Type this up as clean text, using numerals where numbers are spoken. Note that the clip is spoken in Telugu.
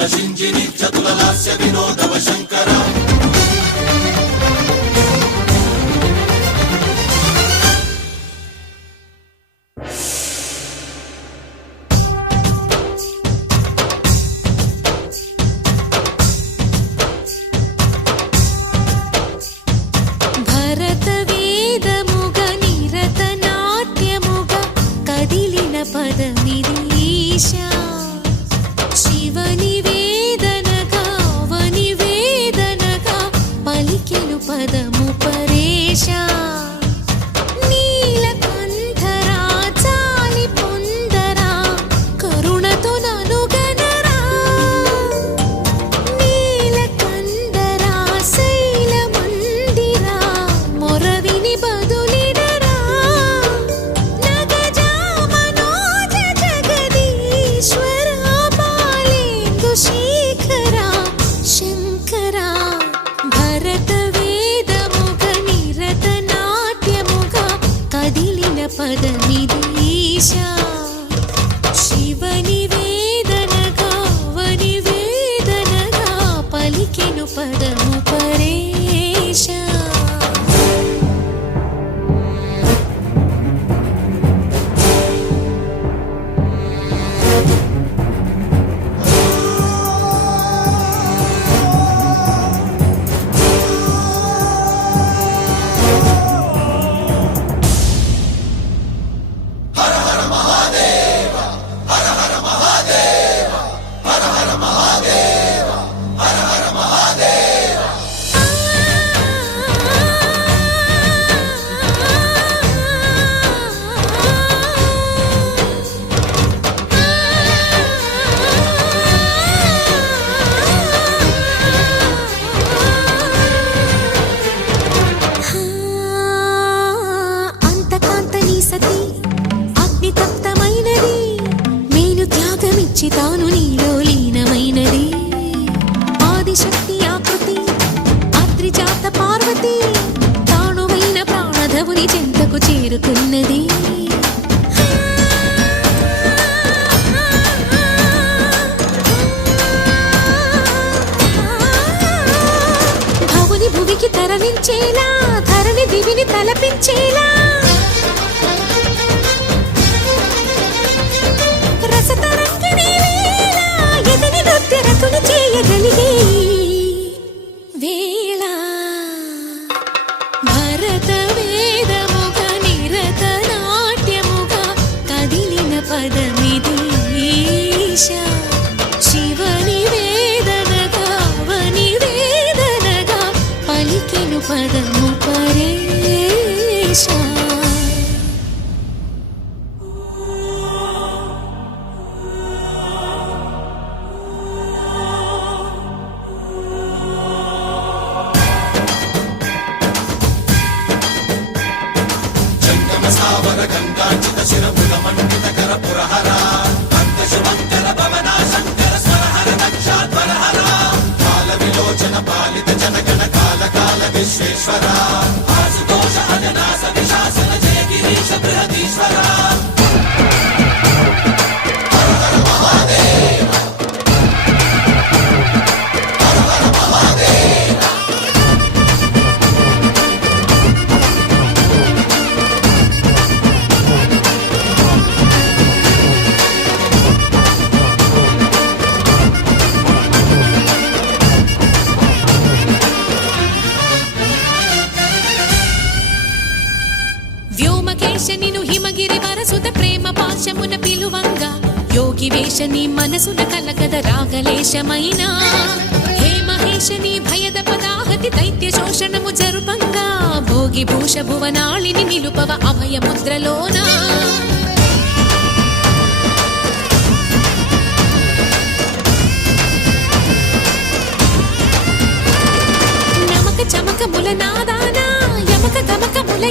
చతుల సింజిని చతుల లాస్య వినోదవ శంకర తాను నీలో లీనమైనది ఆదిశక్తి ఆకృతి అద్రిజాత పార్వతి తానువైన ప్రాణధవుని చెంతకు చేరుకున్నది భవుని భువికి తరలించేలా ధరణి దివిని తలపించేలా చేయగలిగే వేళ భరత వేదముగ నిరత నాట్యముగ కదిలిన పదమిది ఈశా శివని వేదనగా వని వేదనగా పలికెను పదము పరేశా గంగాచిత శిరముల మండిత కర పురహర అంతశుభంకర భవనా శంకర స్వరహర దక్షాధ్వరహర కాల విలోచన పాలిత జనగణ కాల కాల విశ్వేశ్వర ఆశుతోష అజనాశ విశాసన జయ గిరీశ బృహదీశ్వర హర హర మహాదేవ హర హర మహాదేవ నిను హిమగిరి వరసుత ప్రేమ పాశమున పిలువంగా యోగి వేషని మనసున కలకద రాగలేశమైనా హే మహేశని భయద పదాహతి దైత్య శోషణము జరుపంగా భోగి భూష భువనాళిని నిలుపవ అభయ ముద్రలోనా నమక చమక ముల నాదానా యమక గమక ముల